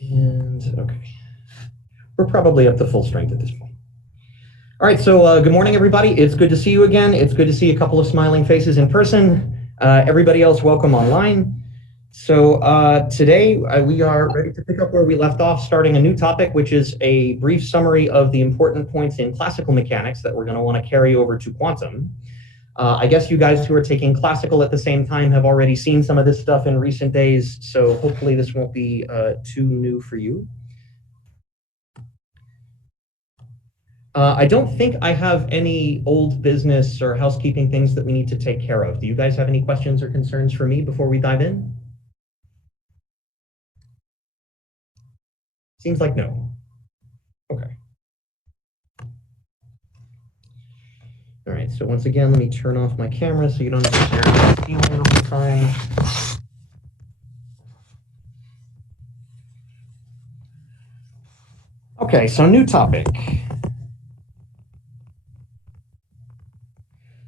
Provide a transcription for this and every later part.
And okay, we're probably up to full strength at this point. All right, so good morning, everybody. It's good to see you again. It's good to see a couple of smiling faces in person. Everybody else, welcome online. So today we are ready to pick up where we left off, starting a new topic, which is a brief summary of the important points in classical mechanics that we're going to want to carry over to quantum. I guess you guys who are taking classical at the same time have already seen some of this stuff in recent days, so hopefully this won't be too new for you. I don't think I have any old business or housekeeping things that we need to take care of. Do you guys have any questions or concerns for me before we dive in? Seems like no. Okay. All right, so once again, let me turn off my camera so you don't have to stare at the ceiling the whole time. Okay, so new topic.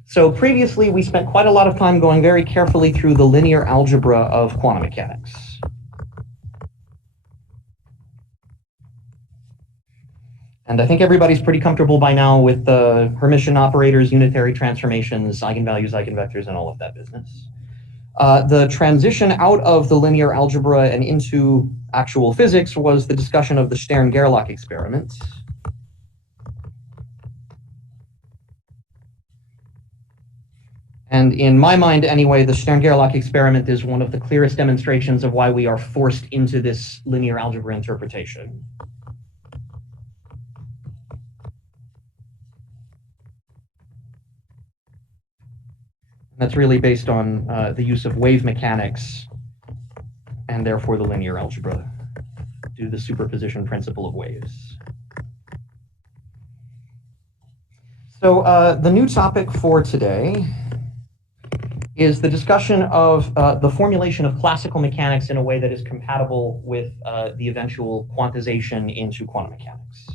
So previously, we spent quite a lot of time going very carefully through the linear algebra of quantum mechanics. And I think everybody's pretty comfortable by now with the Hermitian operators, unitary transformations, eigenvalues, eigenvectors, and all of that business. The transition out of the linear algebra and into actual physics was the discussion of the Stern-Gerlach experiment. And in my mind, anyway, the Stern-Gerlach experiment is one of the clearest demonstrations of why we are forced into this linear algebra interpretation. That's really based on the use of wave mechanics and therefore the linear algebra due to the superposition principle of waves. So the new topic for today is the discussion of the formulation of classical mechanics in a way that is compatible with the eventual quantization into quantum mechanics.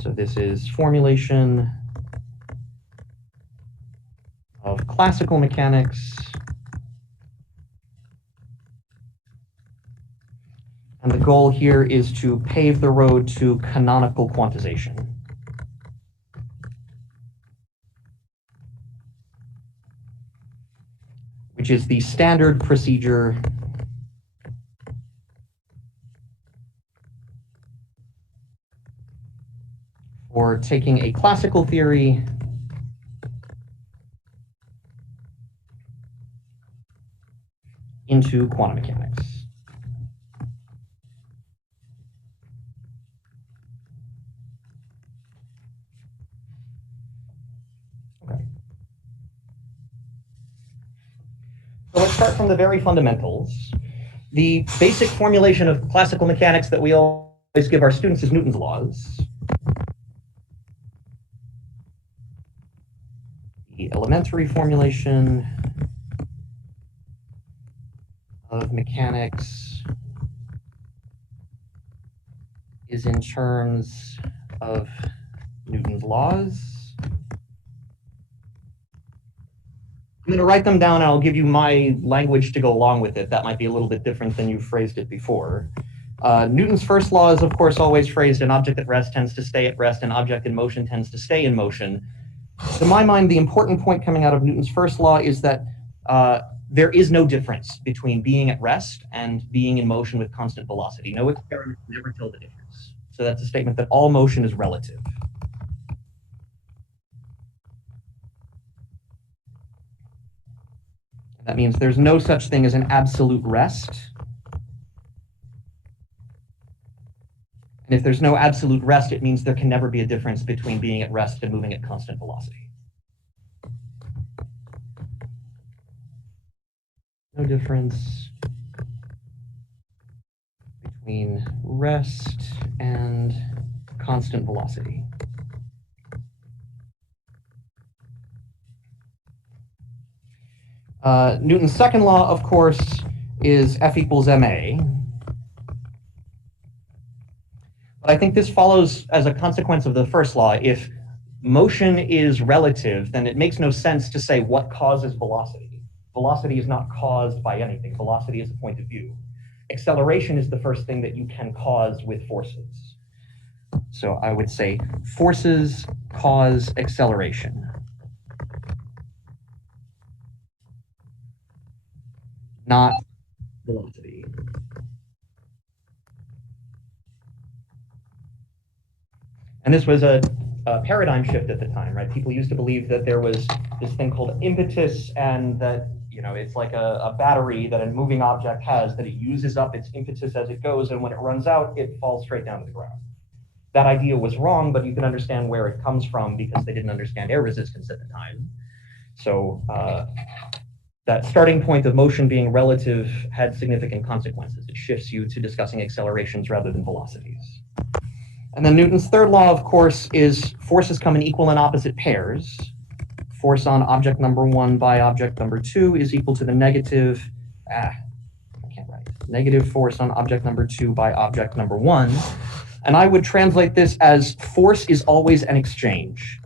So this is formulation of classical mechanics. And the goal here is to pave the road to canonical quantization. Which is the standard procedure for taking a classical theory into quantum mechanics. Okay. So let's start from the very fundamentals. The basic formulation of classical mechanics that we always give our students is Newton's laws. The elementary formulation of mechanics is in terms of Newton's laws. I'm going to write them down and I'll give you my language to go along with it. That might be a little bit different than you've phrased it before. Newton's first law is, of course, always phrased: an object at rest tends to stay at rest, an object in motion tends to stay in motion. To my mind, the important point coming out of Newton's first law is that there is no difference between being at rest and being in motion with constant velocity. No experiment can ever tell the difference. So that's a statement that all motion is relative. That means there's no such thing as an absolute rest. And if there's no absolute rest, it means there can never be a difference between being at rest and moving at constant velocity. No difference between rest and constant velocity. Newton's second law, of course, is F equals ma. But I think this follows as a consequence of the first law. If motion is relative, then it makes no sense to say what causes velocity. Velocity is not caused by anything. Velocity is a point of view. Acceleration is the first thing that you can cause with forces. So I would say forces cause acceleration. Not velocity. And this was a paradigm shift at the time, right? People used to believe that there was this thing called impetus, and that, it's like a battery that a moving object has, that it uses up its impetus as it goes, and when it runs out, it falls straight down to the ground. That idea was wrong, but you can understand where it comes from because they didn't understand air resistance at the time. So that starting point of motion being relative had significant consequences. It shifts you to discussing accelerations rather than velocities. And then Newton's third law, of course, is forces come in equal and opposite pairs. Force on object number 1 by object number 2 is equal to the negative force on object number 2 by object number 1. And I would translate this as force is always an exchange.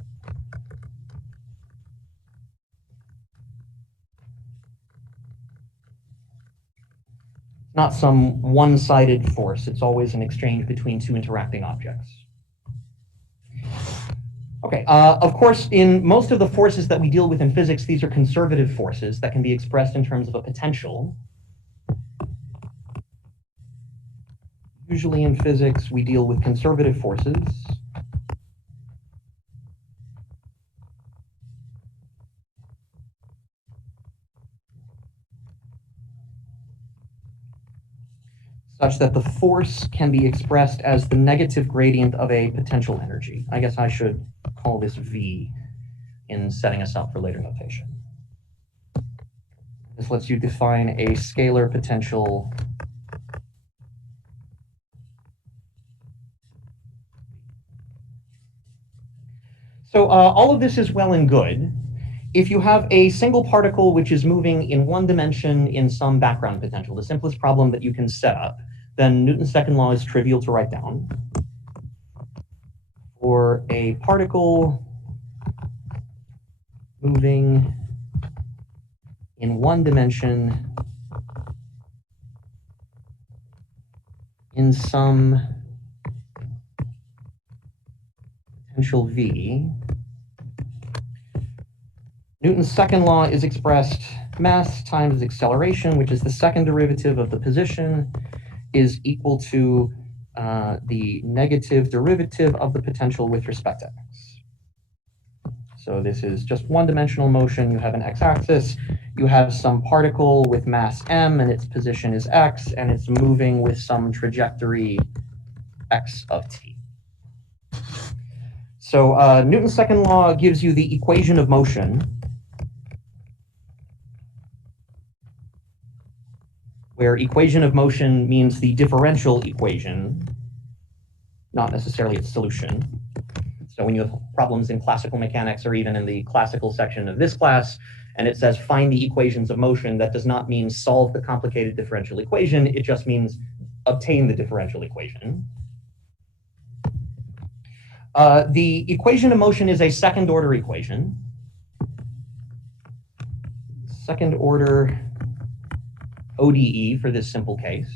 Not some one-sided force. It's always an exchange between two interacting objects. Okay, of course, in most of the forces that we deal with in physics, these are conservative forces that can be expressed in terms of a potential. Usually in physics, we deal with conservative forces. Such that the force can be expressed as the negative gradient of a potential energy. I guess I should call this V in setting us up for later notation. This lets you define a scalar potential So all of this is well and good. If you have a single particle which is moving in one dimension in some background potential, the simplest problem that you can set up, then Newton's second law is trivial to write down. For a particle moving in one dimension in some potential V, Newton's second law is expressed mass times acceleration, which is the second derivative of the position, is equal to the negative derivative of the potential with respect to x. So this is just one-dimensional motion. You have an x-axis. You have some particle with mass m, and its position is x, and it's moving with some trajectory x of t. So Newton's second law gives you the equation of motion, where equation of motion means the differential equation, not necessarily its solution. So when you have problems in classical mechanics or even in the classical section of this class, and it says find the equations of motion, that does not mean solve the complicated differential equation. It just means obtain the differential equation. The equation of motion is a second order equation. Second order ODE for this simple case.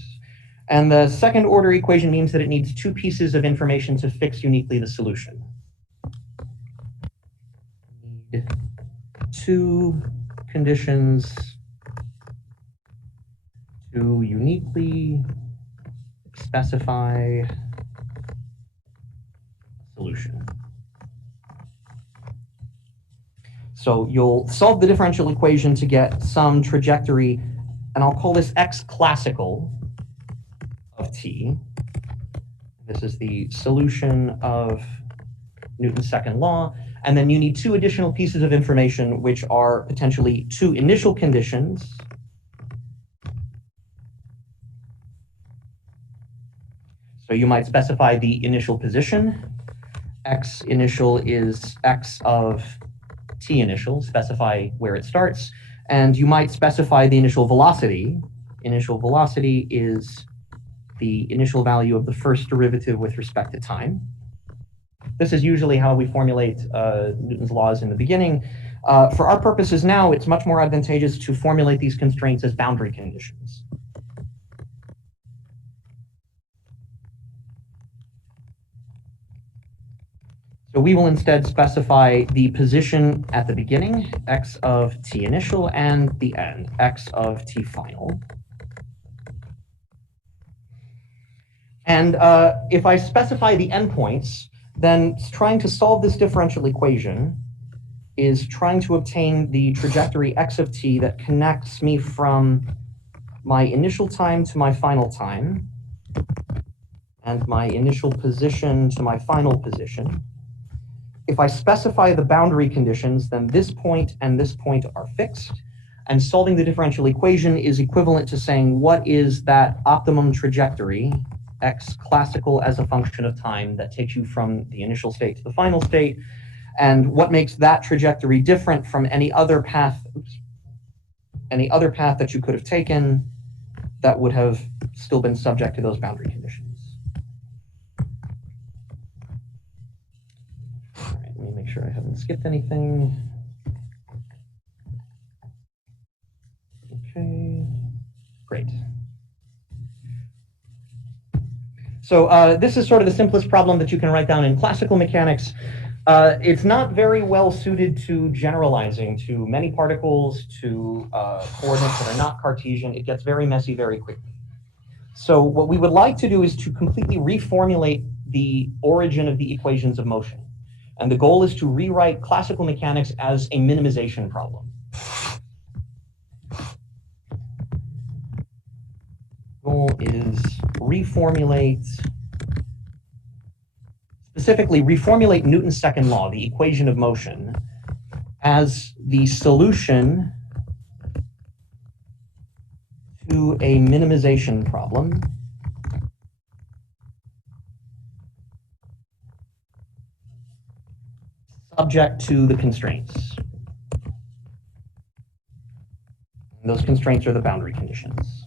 And the second order equation means that it needs two pieces of information to fix uniquely the solution. Need two conditions to uniquely specify solution. So you'll solve the differential equation to get some trajectory, and I'll call this x classical of t. This is the solution of Newton's second law. And then you need two additional pieces of information, which are potentially two initial conditions. So you might specify the initial position. X initial is x of t initial, specify where it starts. And you might specify the initial velocity. Initial velocity is the initial value of the first derivative with respect to time. This is usually how we formulate Newton's laws in the beginning. For our purposes now, it's much more advantageous to formulate these constraints as boundary conditions. So we will instead specify the position at the beginning, x of t initial, and the end, x of t final. And if I specify the endpoints, then trying to solve this differential equation is trying to obtain the trajectory x of t that connects me from my initial time to my final time, and my initial position to my final position. If I specify the boundary conditions, then this point and this point are fixed, and solving the differential equation is equivalent to saying what is that optimum trajectory, x classical as a function of time, that takes you from the initial state to the final state, and what makes that trajectory different from any other path, that you could have taken that would have still been subject to those boundary conditions. All right, let me make sure I haven't skipped anything. Okay, great. So this is sort of the simplest problem that you can write down in classical mechanics. It's not very well suited to generalizing to many particles, to coordinates that are not Cartesian. It gets very messy very quickly. So what we would like to do is to completely reformulate the origin of the equations of motion. And the goal is to rewrite classical mechanics as a minimization problem. Goal is specifically reformulate Newton's second law, the equation of motion, as the solution to a minimization problem subject to the constraints. And those constraints are the boundary conditions.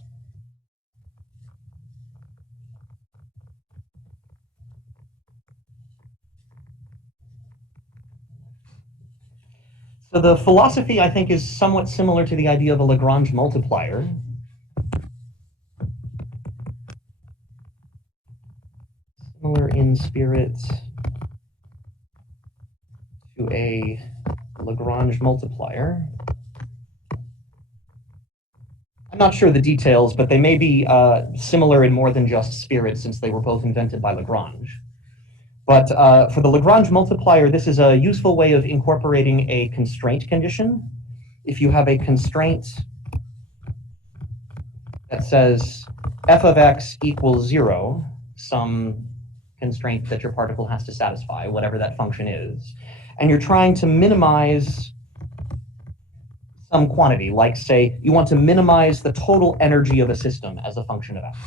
So the philosophy, I think, is somewhat similar to the idea of a Lagrange multiplier. Similar in spirit to a Lagrange multiplier. I'm not sure the details, but they may be similar in more than just spirit, since they were both invented by Lagrange. But for the Lagrange multiplier, this is a useful way of incorporating a constraint condition. If you have a constraint that says f of x equals 0, some constraint that your particle has to satisfy, whatever that function is, and you're trying to minimize some quantity, like say you want to minimize the total energy of a system as a function of x.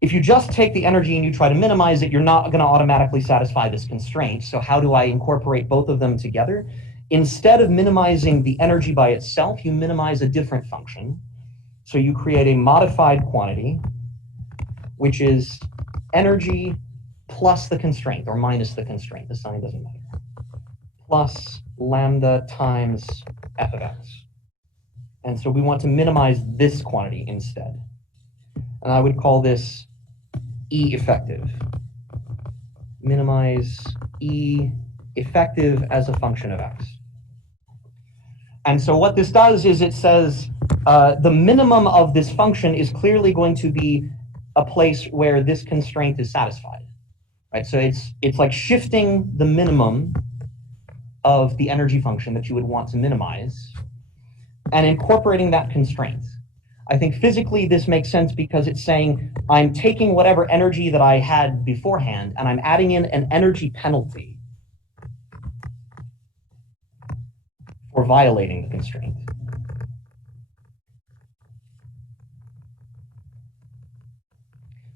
If you just take the energy and you try to minimize it, you're not going to automatically satisfy this constraint. So how do I incorporate both of them together? Instead of minimizing the energy by itself, you minimize a different function. So you create a modified quantity, which is energy plus the constraint, or minus the constraint. The sign doesn't matter. Plus lambda times f of x. And so we want to minimize this quantity instead. And I would call this E effective. Minimize E effective as a function of x. And so what this does is it says the minimum of this function is clearly going to be a place where this constraint is satisfied, right? So it's like shifting the minimum of the energy function that you would want to minimize and incorporating that constraint. I think physically this makes sense because it's saying I'm taking whatever energy that I had beforehand and I'm adding in an energy penalty for violating the constraint.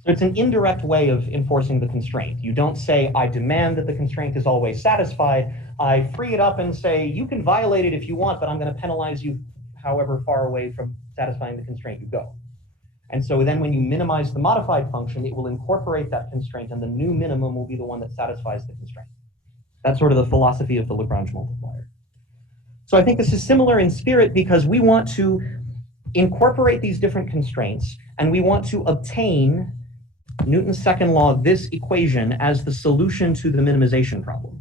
So it's an indirect way of enforcing the constraint. You don't say, I demand that the constraint is always satisfied. I free it up and say, you can violate it if you want, but I'm going to penalize you however far away from satisfying the constraint you go. And so then when you minimize the modified function, it will incorporate that constraint, and the new minimum will be the one that satisfies the constraint. That's sort of the philosophy of the Lagrange multiplier. So I think this is similar in spirit because we want to incorporate these different constraints, and we want to obtain Newton's second law, this equation as the solution to the minimization problem.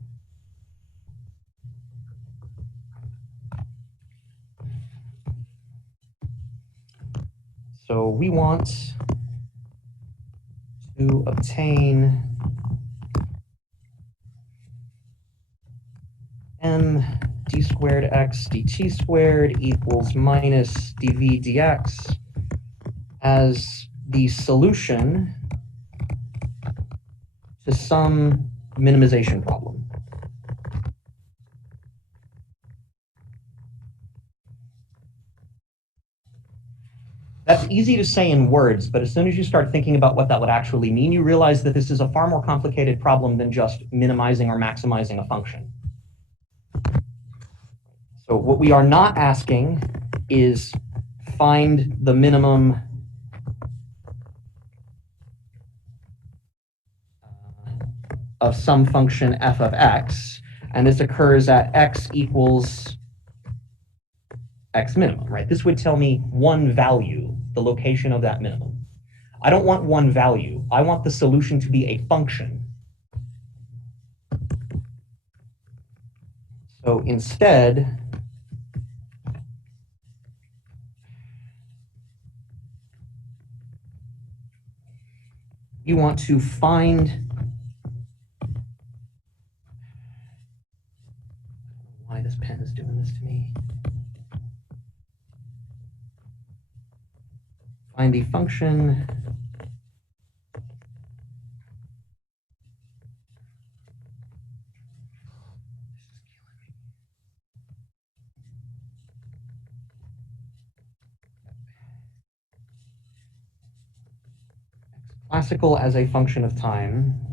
So we want to obtain m d squared x dt squared equals minus dv dx as the solution to some minimization problem. That's easy to say in words, but as soon as you start thinking about what that would actually mean, you realize that this is a far more complicated problem than just minimizing or maximizing a function. So what we are not asking is find the minimum of some function f of x, and this occurs at x equals x minimum, right? This would tell me one value, the location of that minimum. I don't want one value. I want the solution to be a function. So instead, you want to find why this pen is doing this to me. Find the function classical as a function of time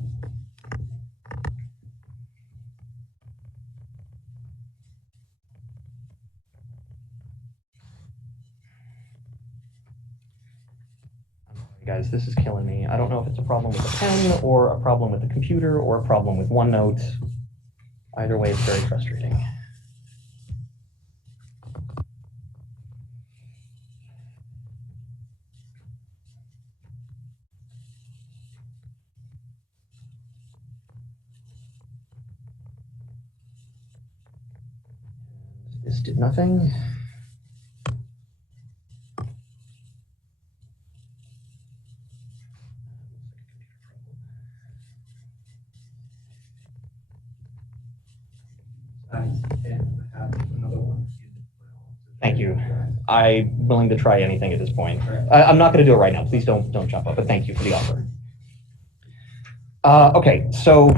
guys, this is killing me. I don't know if it's a problem with the pen or a problem with the computer or a problem with OneNote. Either way, it's very frustrating. This did nothing. Thank you. I'm willing to try anything at this point. I'm not going to do it right now. Please don't jump up, but thank you for the offer. Okay, so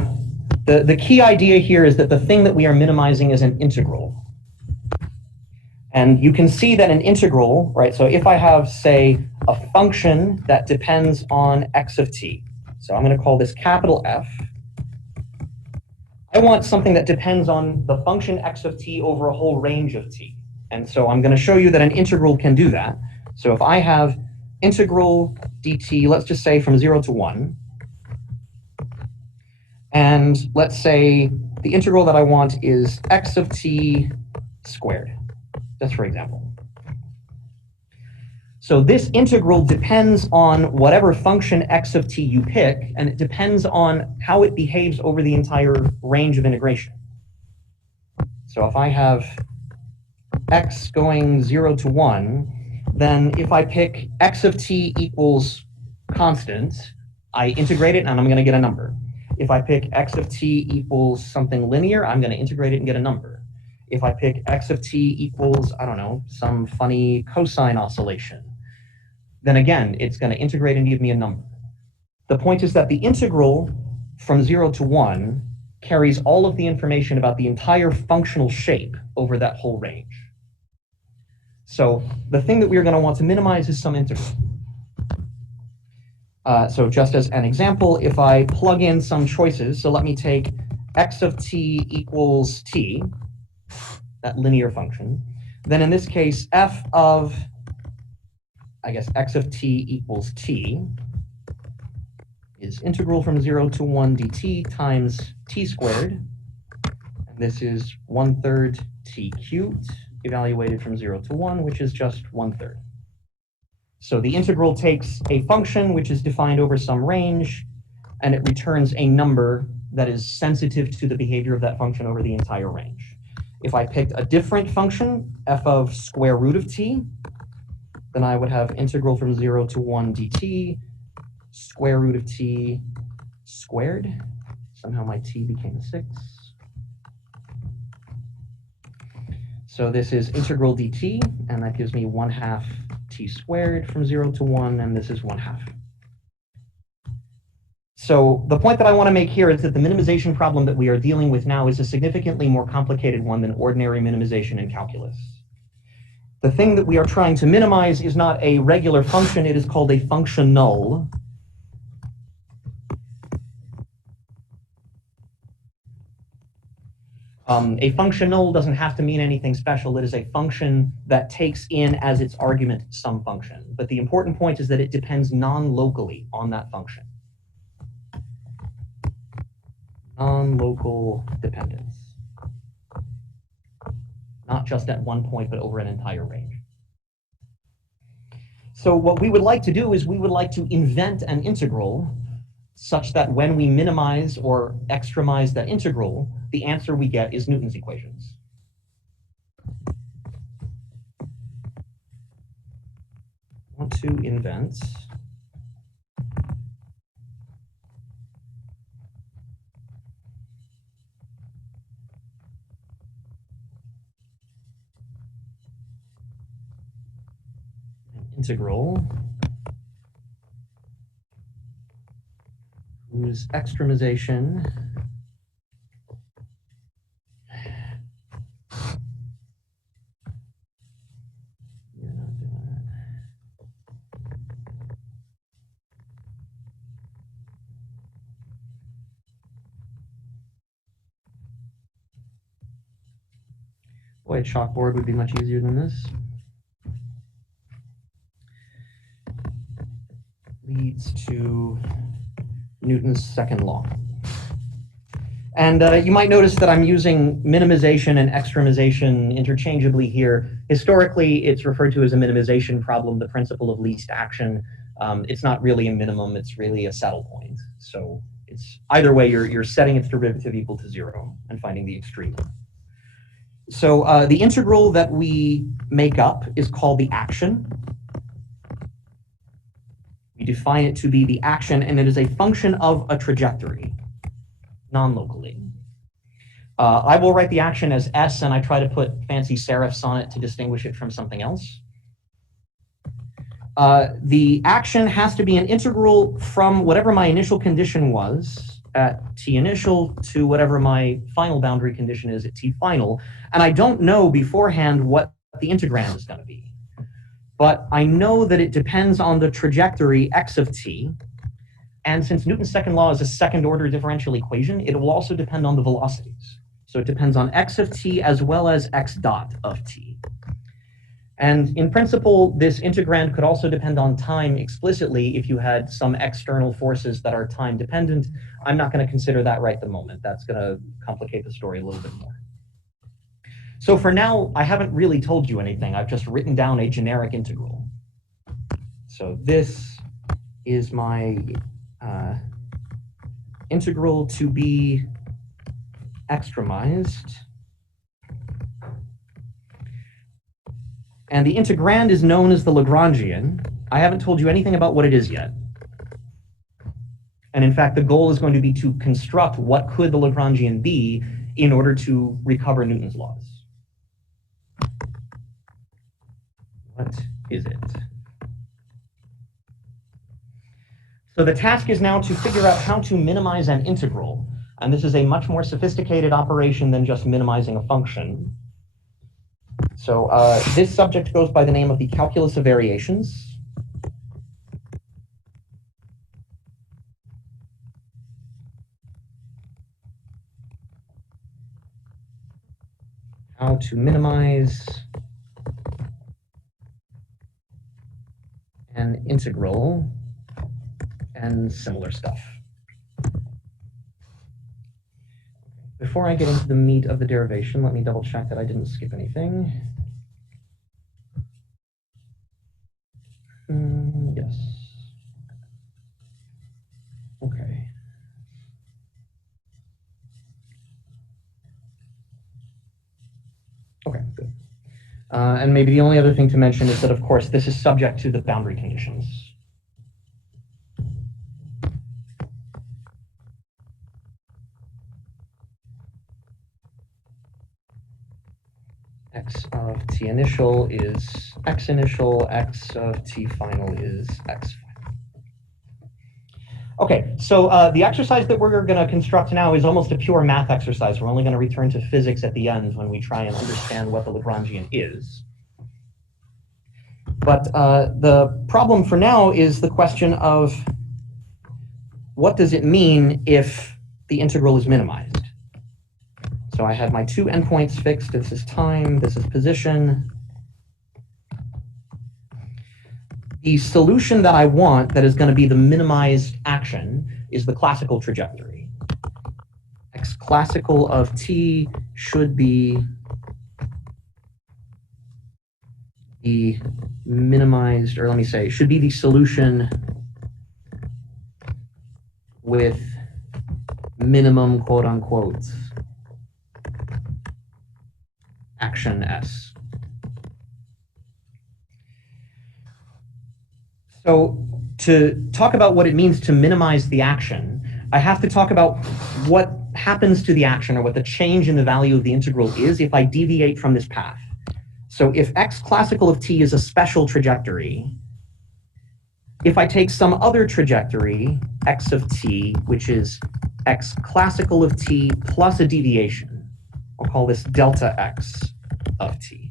the key idea here is that the thing that we are minimizing is an integral. And you can see that an integral, right, so if I have, say, a function that depends on x of t, so I'm going to call this capital F, I want something that depends on the function x of t over a whole range of t. And so I'm going to show you that an integral can do that. So if I have integral dt, let's just say from 0 to 1, and let's say the integral that I want is x of t squared, just for example. So this integral depends on whatever function x of t you pick, and it depends on how it behaves over the entire range of integration. So if I have x going 0 to 1, then if I pick x of t equals constant, I integrate it and I'm going to get a number. If I pick x of t equals something linear, I'm going to integrate it and get a number. If I pick x of t equals, I don't know, some funny cosine oscillation, then again, it's going to integrate and give me a number. The point is that the integral from 0 to 1 carries all of the information about the entire functional shape over that whole range. So the thing that we're going to want to minimize is some integral. So just as an example, if I plug in some choices, so let me take x of t equals t, that linear function, then in this case, f of, I guess, x of t equals t is integral from 0 to 1 dt times t squared. And this is 1/3 t cubed, evaluated from 0 to 1, which is just 1/3. So the integral takes a function which is defined over some range, and it returns a number that is sensitive to the behavior of that function over the entire range. If I picked a different function, f of square root of t, then I would have integral from 0 to 1 dt, square root of t squared. Somehow my t became 6. So this is integral dt, and that gives me 1/2 t squared from 0 to 1, and this is 1/2. So the point that I want to make here is that the minimization problem that we are dealing with now is a significantly more complicated one than ordinary minimization in calculus. The thing that we are trying to minimize is not a regular function, it is called a function null. A function null doesn't have to mean anything special. It is a function that takes in as its argument some function. But the important point is that it depends non-locally on that function. Non-local dependence. Not just at one point, but over an entire range. So what we would like to do is we would like to invent an integral such that when we minimize or extremize that integral, the answer we get is Newton's equations. I want to invent an integral whose extremization Boy, a chalkboard would be much easier than this. Leads to Newton's second law. And you might notice that I'm using minimization and extremization interchangeably here. Historically, it's referred to as a minimization problem, the principle of least action. It's not really a minimum, it's really a saddle point. So it's either way, you're setting its derivative equal to 0 and finding the extreme. So the integral that we make up is called the action. We define it to be the action, and it is a function of a trajectory, non-locally. I will write the action as S, and I try to put fancy serifs on it to distinguish it from something else. The action has to be an integral from whatever my initial condition was at t initial to whatever my final boundary condition is at t final. And I don't know beforehand what the integrand is going to be. But I know that it depends on the trajectory x of t. And since Newton's second law is a second order differential equation, it will also depend on the velocities. So it depends on x of t as well as x dot of t. And in principle, this integrand could also depend on time explicitly if you had some external forces that are time dependent. I'm not going to consider that right at the moment. That's going to complicate the story a little bit more. So for now, I haven't really told you anything. I've just written down a generic integral. So this is my integral to be extremized. And the integrand is known as the Lagrangian. I haven't told you anything about what it is yet. And in fact, the goal is going to be to construct what could the Lagrangian be in order to recover Newton's laws. What is it? So the task is now to figure out how to minimize an integral. And this is a much more sophisticated operation than just minimizing a function. So this subject goes by the name of the calculus of variations. How to minimize an integral and similar stuff. Before I get into the meat of the derivation, let me double check that I didn't skip anything. Yes. Okay. Okay, good. And maybe the only other thing to mention is that, of course, this is subject to the boundary conditions. X of t initial is x initial, x of t final is x final. Okay, so the exercise that we're going to construct now is almost a pure math exercise. We're only going to return to physics at the end when we try and understand what the Lagrangian is. But the problem for now is the question of what does it mean if the integral is minimized? So I have my two endpoints fixed. This is time, this is position. The solution that I want that is going to be the minimized action is the classical trajectory. X classical of t should be the minimized, or let me say, should be the solution with minimum, quote unquote, action S. So to talk about what it means to minimize the action, I have to talk about what happens to the action, or what the change in the value of the integral is if I deviate from this path. So if x classical of t is a special trajectory, if I take some other trajectory, x of t, which is x classical of t plus a deviation, I'll call this delta x of t.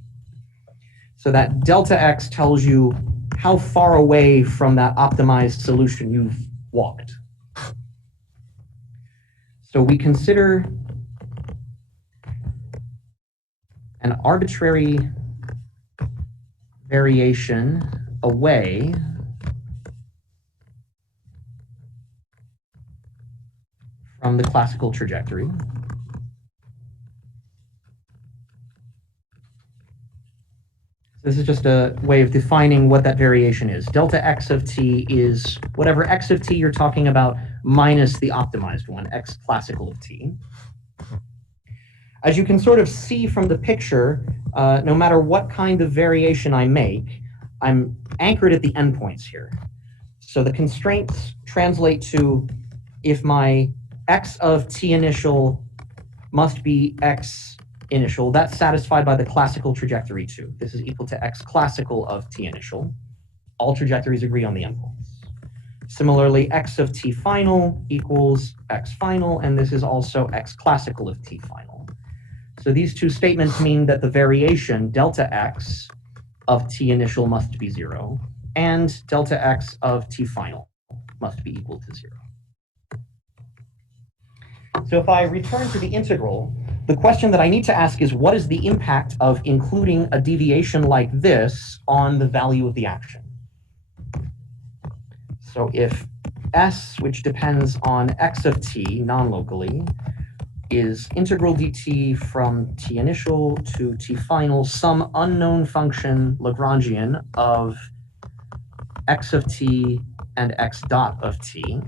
So that delta x tells you how far away from that optimized solution you've walked. So we consider an arbitrary variation away from the classical trajectory. This is just a way of defining what that variation is. Delta x of t is whatever x of t you're talking about minus the optimized one, x classical of t. As you can sort of see from the picture, no matter what kind of variation I make, I'm anchored at the endpoints here. So the constraints translate to if my x of t initial must be x initial, that's satisfied by the classical trajectory too. This is equal to x classical of t initial. All trajectories agree on the endpoints. Similarly, x of t final equals x final, and this is also x classical of t final. So these two statements mean that the variation delta x of t initial must be 0, and delta x of t final must be equal to 0. So if I return to the integral, the question that I need to ask is, what is the impact of including a deviation like this on the value of the action? So if S, which depends on x of t non-locally, is integral dt from t initial to t final, some unknown function Lagrangian of x of t and x dot of t.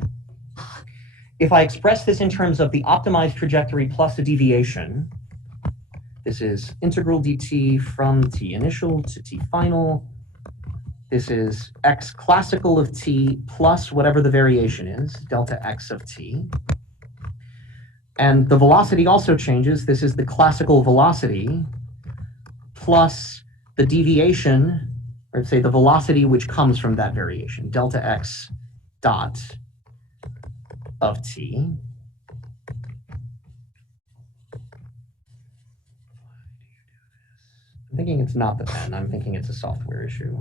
If I express this in terms of the optimized trajectory plus a deviation, this is integral dt from t initial to t final. This is x classical of t plus whatever the variation is, delta x of t. And the velocity also changes. This is the classical velocity plus the deviation, or say the velocity which comes from that variation, delta x dot of t. I'm thinking it's not the pen. I'm thinking it's a software issue,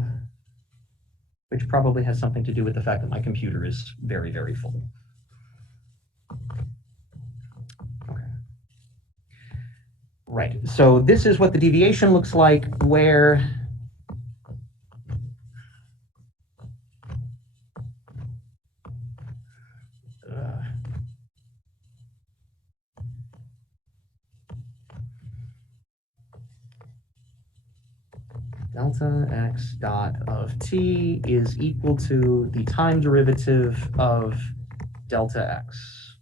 which probably has something to do with the fact that my computer is very, very full. Okay. Right, so this is what the deviation looks like, where delta x dot of t is equal to the time derivative of delta x.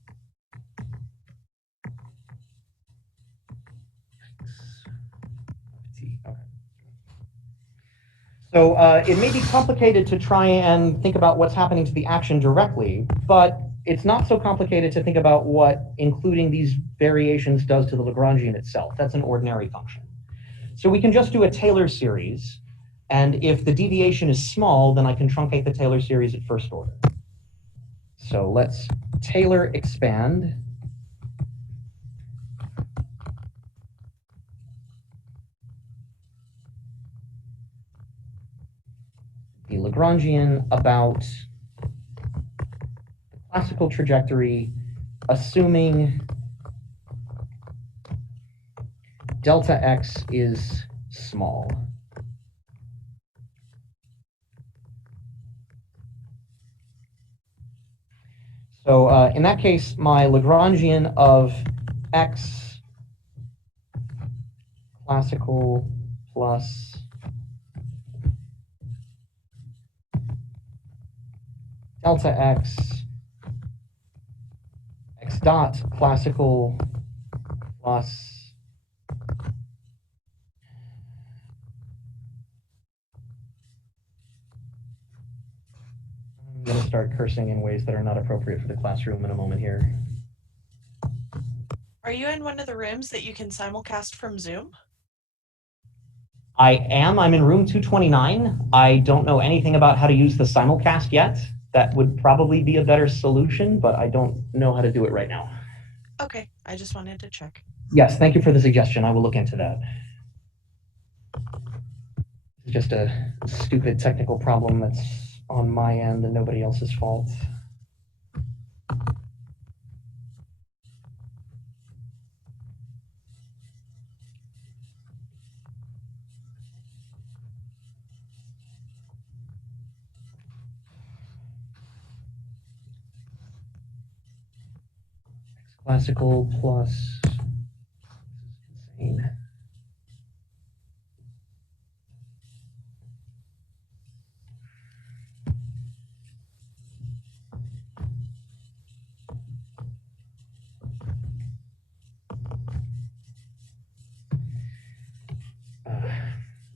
Okay. So it may be complicated to try and think about what's happening to the action directly, but it's not so complicated to think about what including these variations does to the Lagrangian itself. That's an ordinary function. So we can just do a Taylor series, and if the deviation is small, then I can truncate the Taylor series at first order. So let's Taylor expand the Lagrangian about the classical trajectory, assuming delta x is small. So in that case, my Lagrangian of x classical plus delta x dot classical plus I'm going to start cursing in ways that are not appropriate for the classroom in a moment here. Are you in one of the rooms that you can simulcast from Zoom? I am. I'm in room 229. I don't know anything about how to use the simulcast yet. That would probably be a better solution, but I don't know how to do it right now. Okay, I just wanted to check. Yes, thank you for the suggestion. I will look into that. It's just a stupid technical problem that's on my end and nobody else's fault. Classical plus insane.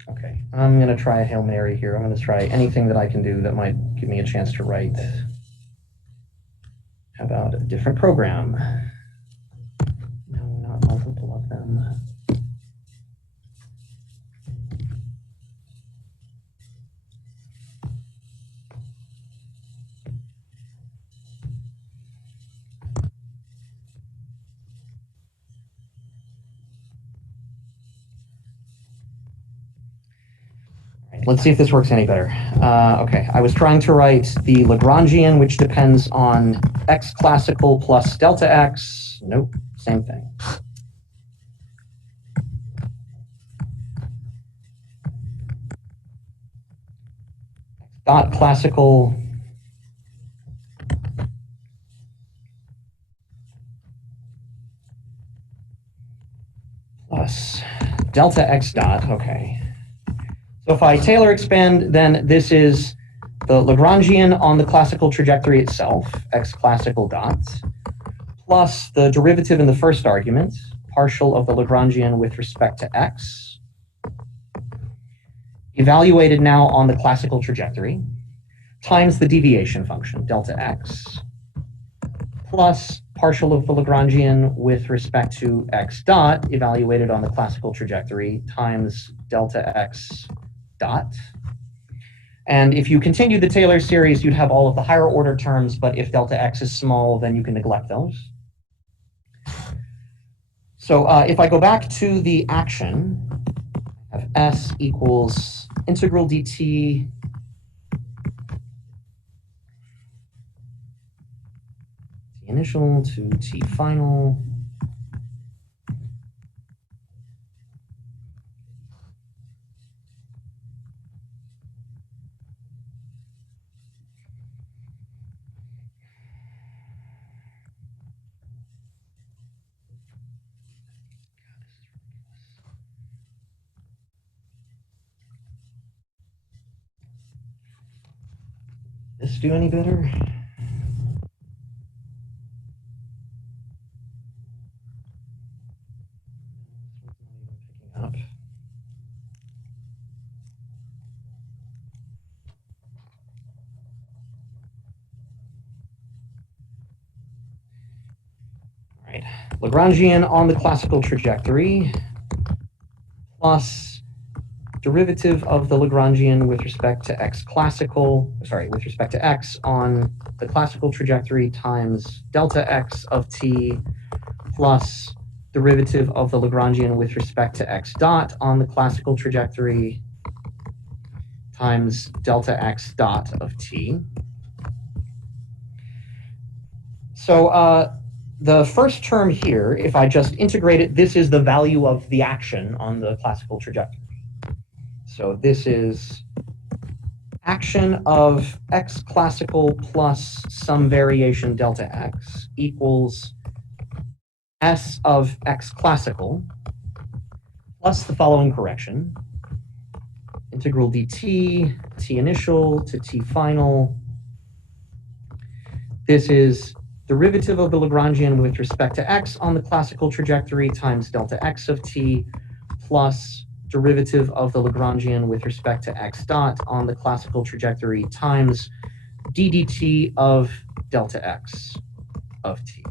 Okay, I'm going to try a Hail Mary here. I'm going to try anything that I can do that might give me a chance to write. How about a different program? No, not multiple of them. Let's see if this works any better. Okay, I was trying to write the Lagrangian, which depends on x classical plus delta x. Nope, same thing. Dot classical plus delta x dot. Okay. So if I Taylor expand, then this is the Lagrangian on the classical trajectory itself, x classical dot, plus the derivative in the first argument, partial of the Lagrangian with respect to x, evaluated now on the classical trajectory, times the deviation function, delta x, plus partial of the Lagrangian with respect to x dot, evaluated on the classical trajectory, times delta x dot. And if you continue the Taylor series, you'd have all of the higher order terms, but if delta x is small, then you can neglect those. So if I go back to the action, I have s equals integral dt t initial to t final. this do any better? Up. All right, Lagrangian on the classical trajectory plus derivative of the Lagrangian with respect to x on the classical trajectory times delta x of t plus derivative of the Lagrangian with respect to x dot on the classical trajectory times delta x dot of t. So the first term here, if I just integrate it, this is the value of the action on the classical trajectory. So this is action of x classical plus some variation delta x equals s of x classical plus the following correction. Integral dt, t initial to t final. This is derivative of the Lagrangian with respect to x on the classical trajectory times delta x of t plus derivative of the Lagrangian with respect to x dot on the classical trajectory times d dt of delta x of t.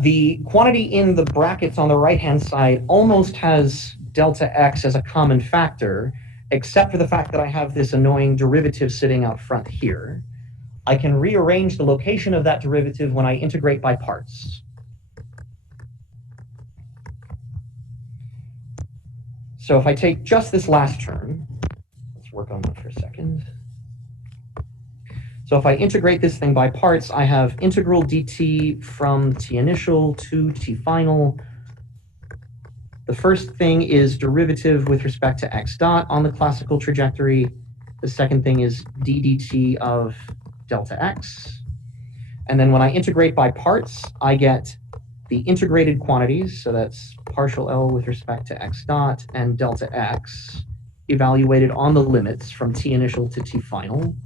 The quantity in the brackets on the right-hand side almost has delta x as a common factor, except for the fact that I have this annoying derivative sitting out front here. I can rearrange the location of that derivative when I integrate by parts. So if I take just this last term, let's work on that for a second. So if I integrate this thing by parts, I have integral dt from t initial to t final. The first thing is derivative with respect to x dot on the classical trajectory. The second thing is d dt of delta x. And then when I integrate by parts, I get the integrated quantities, so that's partial L with respect to x dot and delta x, evaluated on the limits from t initial to t final,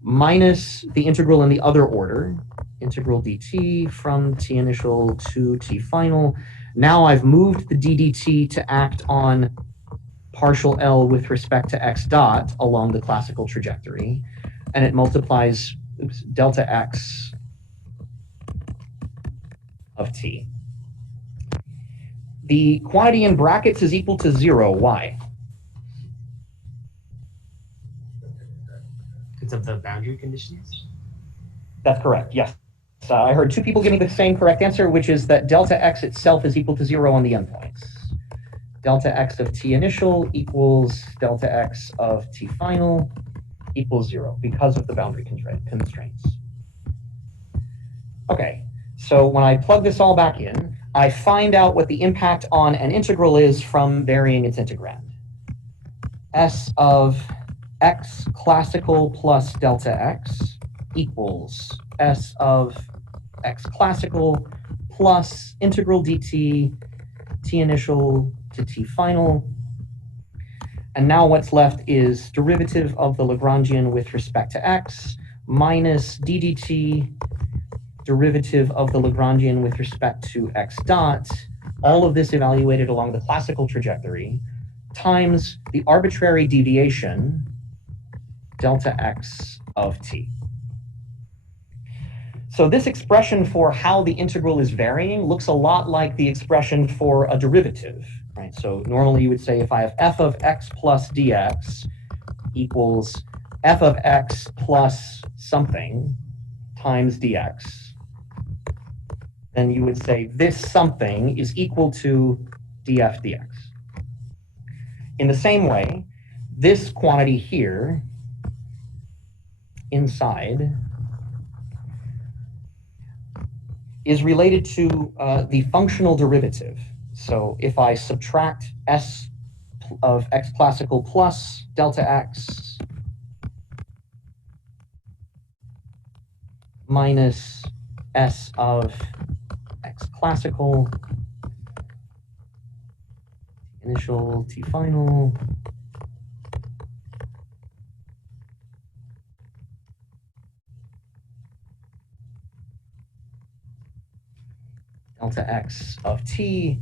minus the integral in the other order, integral dt from t initial to t final. Now I've moved the ddt to act on partial L with respect to x dot along the classical trajectory, and it multiplies delta x of t. The quantity in brackets is equal to 0. Why? Because of the boundary conditions? That's correct, yes. I heard two people give me the same correct answer, which is that delta x itself is equal to 0 on the endpoints. Delta x of t initial equals delta x of t final equals 0 because of the boundary constraints. Okay, so when I plug this all back in, I find out what the impact on an integral is from varying its integrand. S of x classical plus delta x equals S of x classical plus integral dt, t initial to t final. And now what's left is derivative of the Lagrangian with respect to x minus d dt, derivative of the Lagrangian with respect to x dot, all of this evaluated along the classical trajectory, times the arbitrary deviation, delta x of t. So this expression for how the integral is varying looks a lot like the expression for a derivative, right? So normally you would say if I have f of x plus dx equals f of x plus something times dx, then you would say this something is equal to df dx. In the same way, this quantity here inside is related to the functional derivative. So if I subtract s of x classical plus delta x minus s of x classical initial t final delta x of t.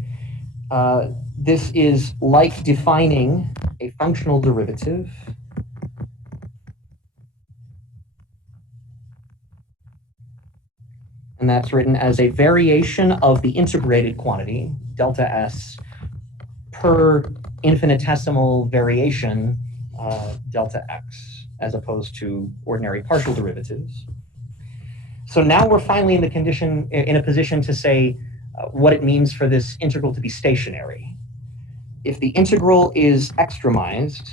This is like defining a functional derivative and that's written as a variation of the integrated quantity, delta s, per infinitesimal variation, delta x, as opposed to ordinary partial derivatives. So now we're finally in a position to say what it means for this integral to be stationary. If the integral is extremized,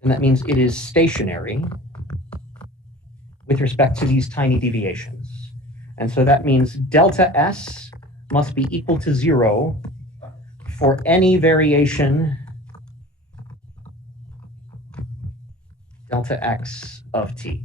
then that means it is stationary with respect to these tiny deviations. And so that means delta s must be equal to 0 for any variation delta x of t.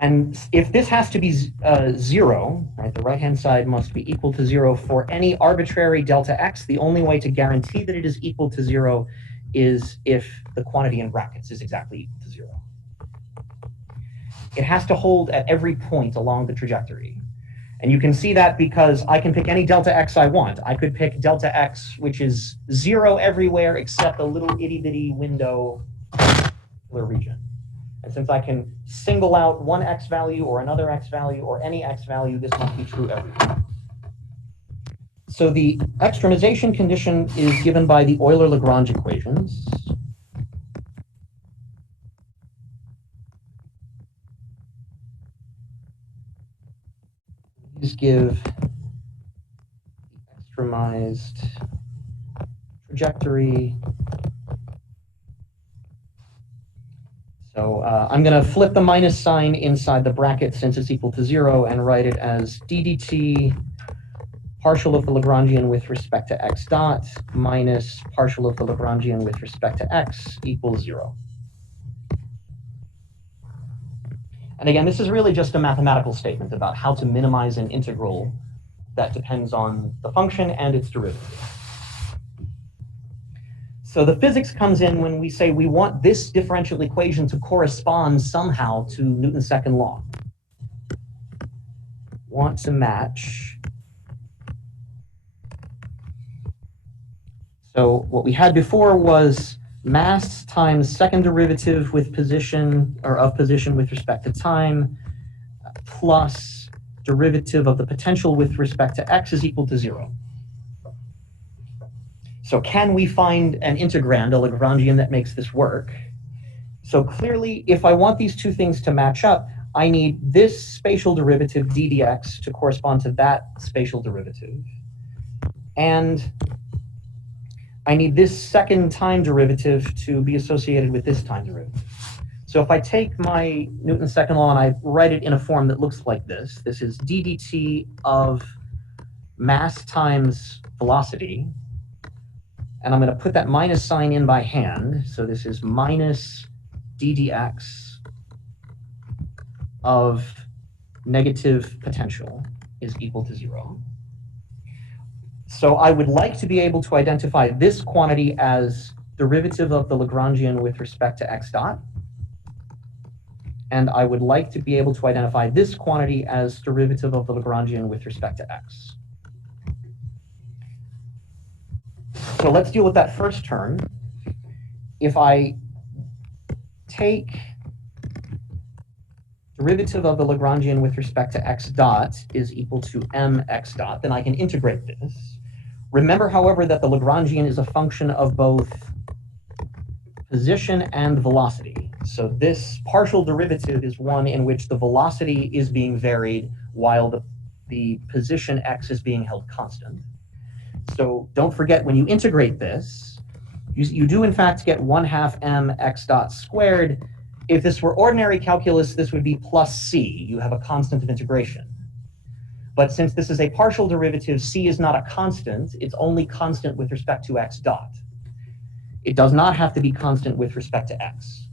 And if this has to be 0, right, the right-hand side must be equal to 0 for any arbitrary delta x. The only way to guarantee that it is equal to 0 is if the quantity in brackets is exactly equal to 0. It has to hold at every point along the trajectory. And you can see that because I can pick any delta x I want. I could pick delta x, which is 0 everywhere except a little itty-bitty window region. And since I can single out one x value or another x value or any x value, this must be true everywhere. So the extremization condition is given by the Euler-Lagrange equations. These give the extremized trajectory. So I'm going to flip the minus sign inside the bracket since it's equal to 0 and write it as d dt partial of the Lagrangian with respect to x dot minus partial of the Lagrangian with respect to x equals 0. And again, this is really just a mathematical statement about how to minimize an integral that depends on the function and its derivative. So the physics comes in when we say we want this differential equation to correspond somehow to Newton's second law. Want to match. So what we had before was mass times second derivative with position, or of position with respect to time, plus derivative of the potential with respect to x is equal to 0. So can we find an integrand, a Lagrangian, that makes this work? So clearly, if I want these two things to match up, I need this spatial derivative d dx to correspond to that spatial derivative. And I need this second time derivative to be associated with this time derivative. So if I take my Newton's second law and I write it in a form that looks like this, this is d dt of mass times velocity. And I'm going to put that minus sign in by hand. So this is minus d dx of negative potential is equal to 0. So I would like to be able to identify this quantity as derivative of the Lagrangian with respect to x dot. And I would like to be able to identify this quantity as derivative of the Lagrangian with respect to x. So let's deal with that first term. If I take derivative of the Lagrangian with respect to x dot is equal to mx dot, then I can integrate this. Remember, however, that the Lagrangian is a function of both position and velocity. So this partial derivative is one in which the velocity is being varied while the position x is being held constant. So don't forget, when you integrate this, you do in fact get 1/2 m x dot squared. If this were ordinary calculus, this would be plus c. You have a constant of integration. But since this is a partial derivative, c is not a constant. It's only constant with respect to x dot. It does not have to be constant with respect to x.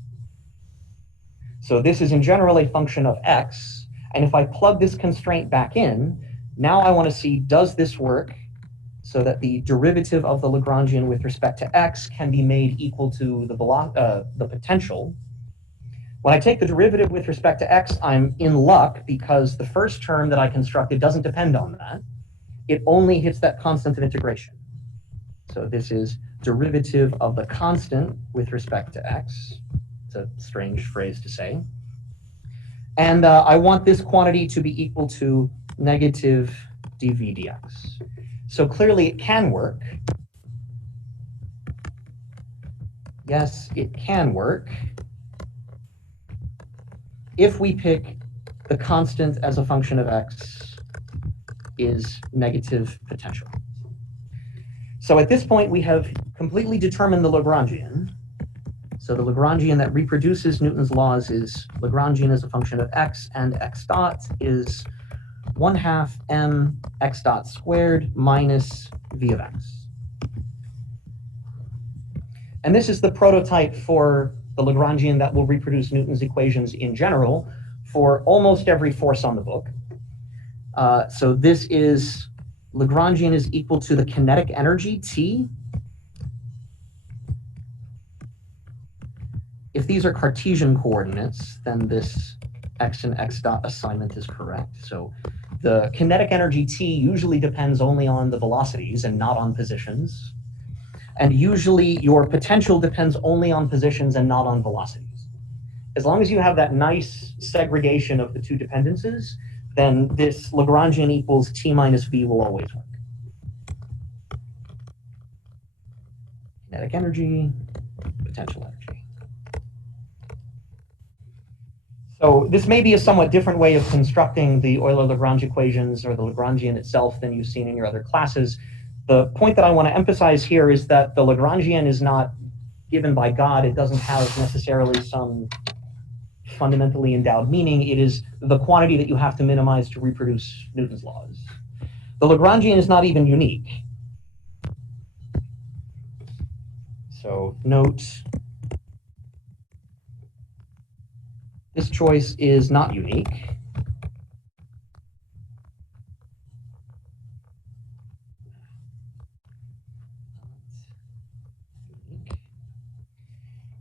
So this is in general a function of x. And if I plug this constraint back in, now I want to see, does this work so that the derivative of the Lagrangian with respect to x can be made equal to the potential When I take the derivative with respect to x, I'm in luck because the first term that I constructed doesn't depend on that. It only hits that constant of integration. So this is derivative of the constant with respect to x. It's a strange phrase to say. And I want this quantity to be equal to negative dv dx. So clearly it can work. Yes, it can work if we pick the constant as a function of x is negative potential. So at this point, we have completely determined the Lagrangian. So the Lagrangian that reproduces Newton's laws is Lagrangian as a function of x, and x dot is 1/2 m x dot squared minus v of x. And this is the prototype for the Lagrangian that will reproduce Newton's equations in general for almost every force on the book. So this is Lagrangian is equal to the kinetic energy, T. If these are Cartesian coordinates, then this x and x dot assignment is correct. So the kinetic energy, T, usually depends only on the velocities and not on positions. And usually your potential depends only on positions and not on velocities. As long as you have that nice segregation of the two dependencies, then this Lagrangian equals T minus V will always work. Kinetic energy, potential energy. So this may be a somewhat different way of constructing the Euler-Lagrange equations or the Lagrangian itself than you've seen in your other classes. The point that I want to emphasize here is that the Lagrangian is not given by God. It doesn't have necessarily some fundamentally endowed meaning. It is the quantity that you have to minimize to reproduce Newton's laws. The Lagrangian is not even unique. So note, this choice is not unique.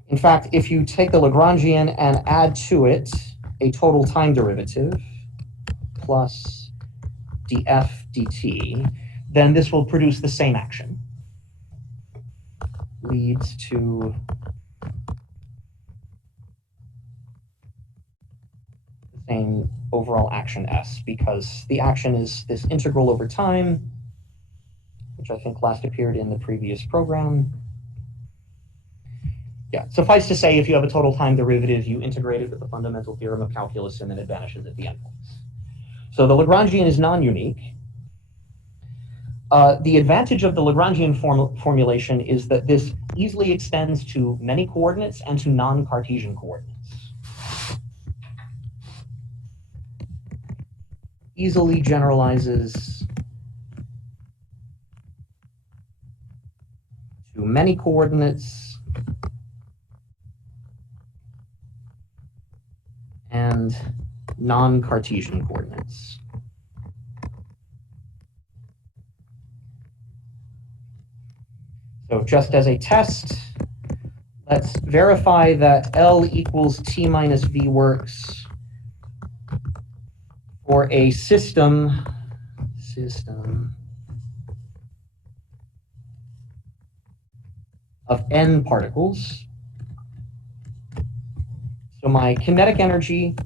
In fact, if you take the Lagrangian and add to it a total time derivative plus df dt, then this will produce the same action. Leads to the same overall action S, because the action is this integral over time, which I think last appeared in the previous program. Yeah, suffice to say, if you have a total time derivative, you integrate it with the fundamental theorem of calculus, and then it vanishes at the endpoints. So the Lagrangian is non-unique. The advantage of the Lagrangian formulation is that this easily extends to many coordinates and to non-Cartesian coordinates. Easily generalizes to many coordinates and non-Cartesian coordinates. So just as a test, let's verify that L equals T minus V works for a system of n particles. So my kinetic energy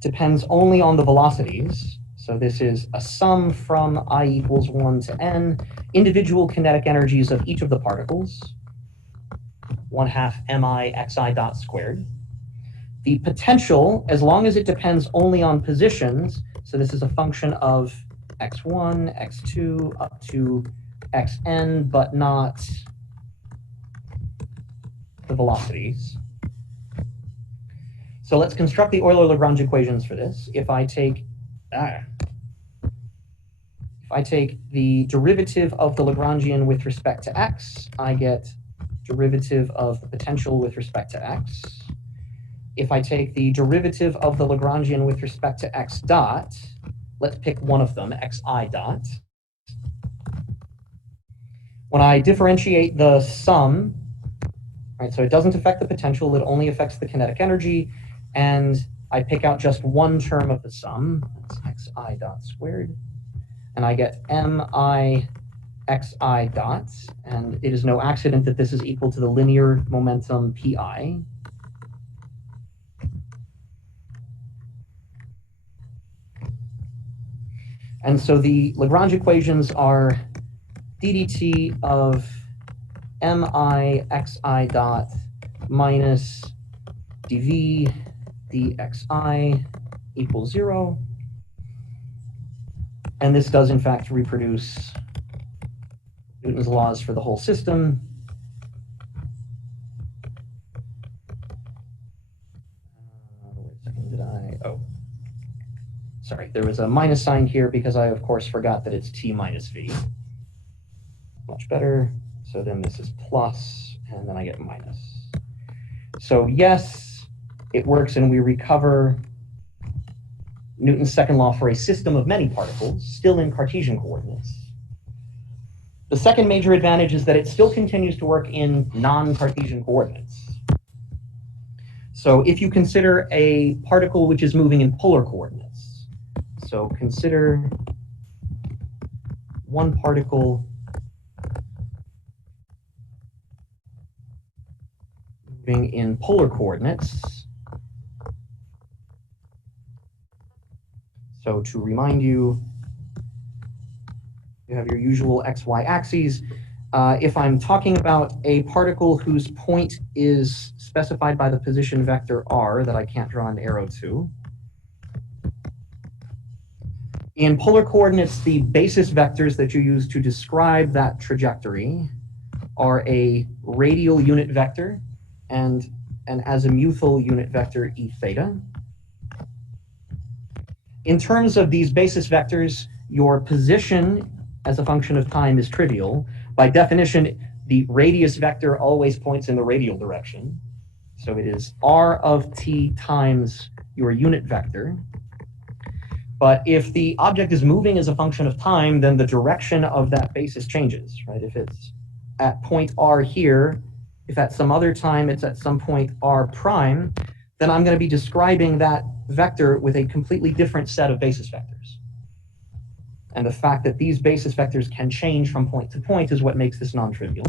depends only on the velocities. So this is a sum from I equals 1 to n, individual kinetic energies of each of the particles, 1/2 mi xi dot squared. The potential, as long as it depends only on positions, so this is a function of x1, x2, up to xn, but not the velocities. So let's construct the Euler-Lagrange equations for this. If I take the derivative of the Lagrangian with respect to x, I get derivative of the potential with respect to x. If I take the derivative of the Lagrangian with respect to x dot, let's pick one of them, xi dot. When I differentiate the sum, right? So it doesn't affect the potential, it only affects the kinetic energy, and I pick out just one term of the sum, that's xi dot squared, and I get mi xi dot, and it is no accident that this is equal to the linear momentum pi. And so the Lagrange equations are ddt of mi xi dot minus dv dxi equals 0. And this does in fact reproduce Newton's laws for the whole system. Wait a second, sorry, there was a minus sign here because I of course forgot that it's t minus v. Much better. So then this is plus, and then I get minus. So yes, it works, and we recover Newton's second law for a system of many particles, still in Cartesian coordinates. The second major advantage is that it still continues to work in non-Cartesian coordinates. So if you consider a particle which is moving in polar coordinates, so consider one particle moving in polar coordinates. So to remind you, you have your usual xy axes. If I'm talking about a particle whose point is specified by the position vector r that I can't draw an arrow to, in polar coordinates, the basis vectors that you use to describe that trajectory are a radial unit vector and an azimuthal unit vector e theta. In terms of these basis vectors, your position as a function of time is trivial. By definition, the radius vector always points in the radial direction. So it is r of t times your unit vector. But if the object is moving as a function of time, then the direction of that basis changes, right? If it's at point r here, if at some other time it's at some point r prime, then I'm going to be describing that vector with a completely different set of basis vectors. And the fact that these basis vectors can change from point to point is what makes this non-trivial.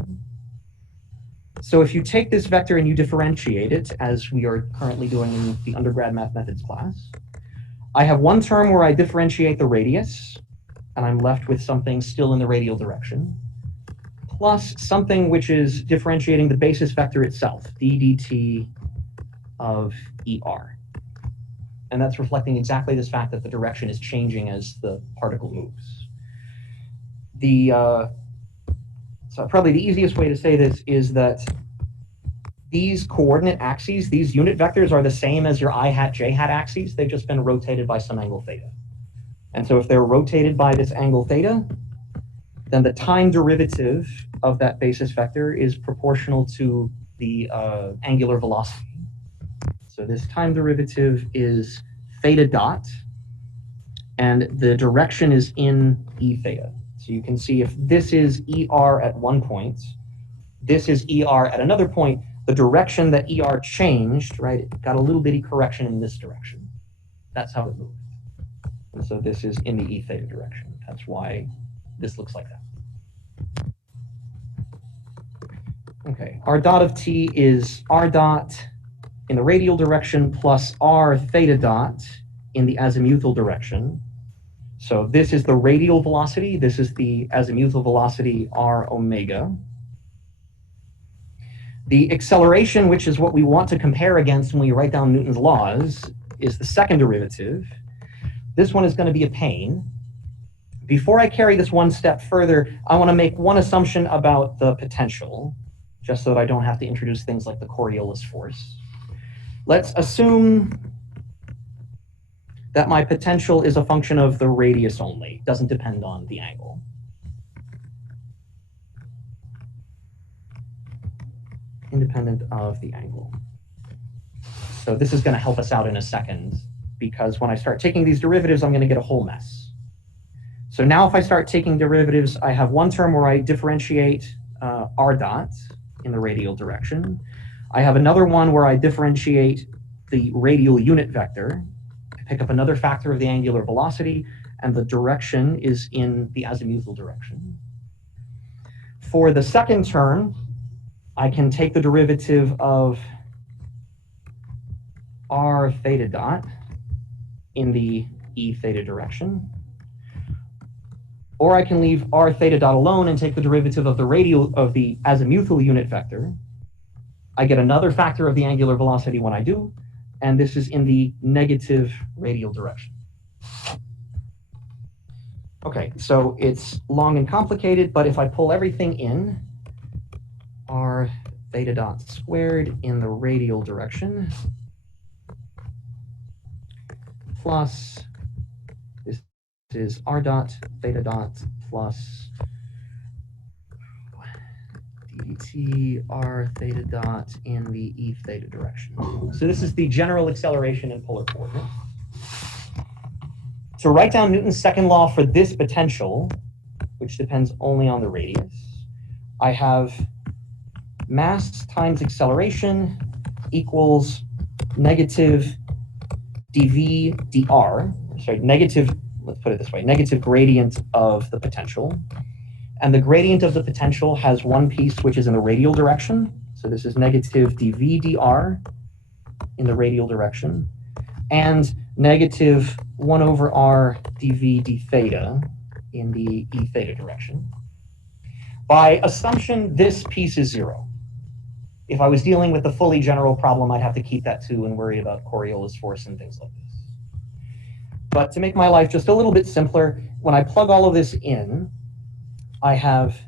So if you take this vector and you differentiate it, as we are currently doing in the undergrad math methods class, I have one term where I differentiate the radius, and I'm left with something still in the radial direction, plus something which is differentiating the basis vector itself, d dt of er. And that's reflecting exactly this fact that the direction is changing as the particle moves. So probably the easiest way to say this is that these coordinate axes, these unit vectors, are the same as your I hat, j hat axes. They've just been rotated by some angle theta. And so if they're rotated by this angle theta, then the time derivative of that basis vector is proportional to the angular velocity. So this time derivative is theta dot, and the direction is in e theta. So you can see if this is er at one point, this is er at another point, the direction that er changed, right, it got a little bitty correction in this direction. That's how it moved. And so this is in the e theta direction. That's why this looks like that. Okay, r dot of t is r dot in the radial direction plus r theta dot in the azimuthal direction. So this is the radial velocity, this is the azimuthal velocity r omega. The acceleration, which is what we want to compare against when we write down Newton's laws, is the second derivative. This one is going to be a pain. Before I carry this one step further, I want to make one assumption about the potential, just so that I don't have to introduce things like the Coriolis force. Let's assume that my potential is a function of the radius only, doesn't depend on the angle. Independent of the angle. So this is going to help us out in a second, because when I start taking these derivatives, I'm going to get a whole mess. So now if I start taking derivatives, I have one term where I differentiate r dot in the radial direction. I I have another one where I differentiate the radial unit vector. I pick up another factor of the angular velocity, and the direction is in the azimuthal direction. For the second term, I can take the derivative of r theta dot in the e theta direction. Or I can leave r theta dot alone and take the derivative of the azimuthal unit vector. I get another factor of the angular velocity when I do, and this is in the negative radial direction. Okay, so it's long and complicated, but if I pull everything in, r theta dot squared in the radial direction plus, this is r dot theta dot plus dt r theta dot in the e theta direction. So this is the general acceleration in polar coordinates. To write down Newton's second law for this potential, which depends only on the radius, I have mass times acceleration equals negative dv dr, sorry, negative, let's put it this way, negative gradient of the potential. And the gradient of the potential has one piece which is in the radial direction. So this is negative dv dr in the radial direction, and negative 1 over r dv d theta in the e theta direction. By assumption, this piece is 0. If I was dealing with a fully general problem, I'd have to keep that too and worry about Coriolis force and things like this. But to make my life just a little bit simpler, when I plug all of this in, I have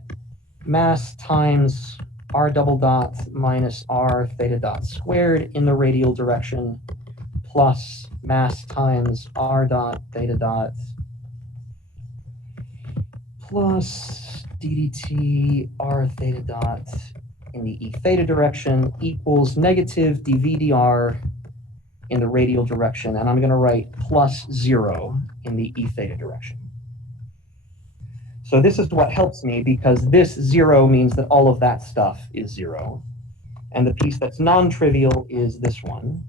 mass times r double dot minus r theta dot squared in the radial direction plus mass times r dot theta dot plus ddt r theta dot in the e theta direction equals negative dv dr in the radial direction, and I'm going to write plus 0 in the e theta direction. So this is what helps me, because this 0 means that all of that stuff is 0. And the piece that's non-trivial is this one.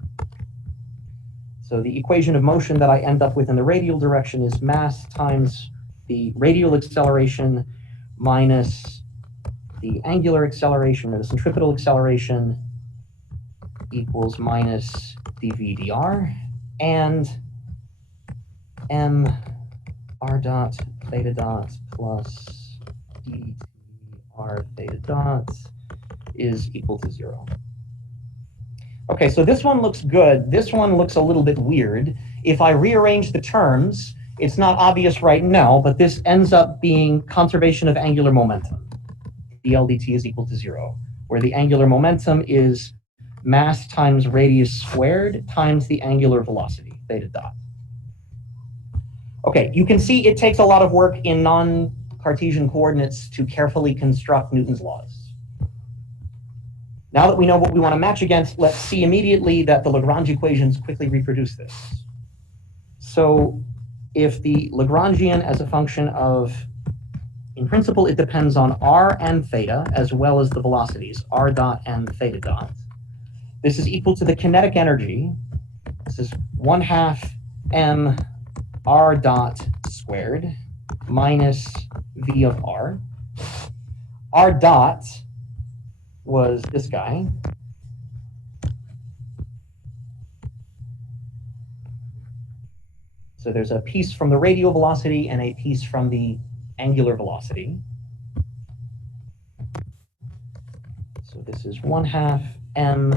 So the equation of motion that I end up with in the radial direction is mass times the radial acceleration minus the angular acceleration, or the centripetal acceleration, equals minus dv dr, and m r dot theta dot plus dt r theta dot is equal to 0. Okay, so this one looks good. This one looks a little bit weird. If I rearrange the terms, it's not obvious right now, but this ends up being conservation of angular momentum. The LDT is equal to 0, where the angular momentum is mass times radius squared times the angular velocity, theta dot. Okay, you can see it takes a lot of work in non-Cartesian coordinates to carefully construct Newton's laws. Now that we know what we want to match against, let's see immediately that the Lagrange equations quickly reproduce this. So if the Lagrangian as a function of, in principle, it depends on r and theta, as well as the velocities, r dot and theta dot. This is equal to the kinetic energy. This is 1/2 m r dot squared minus v of r. R dot was this guy. So there's a piece from the radial velocity and a piece from the angular velocity. So this is 1/2 m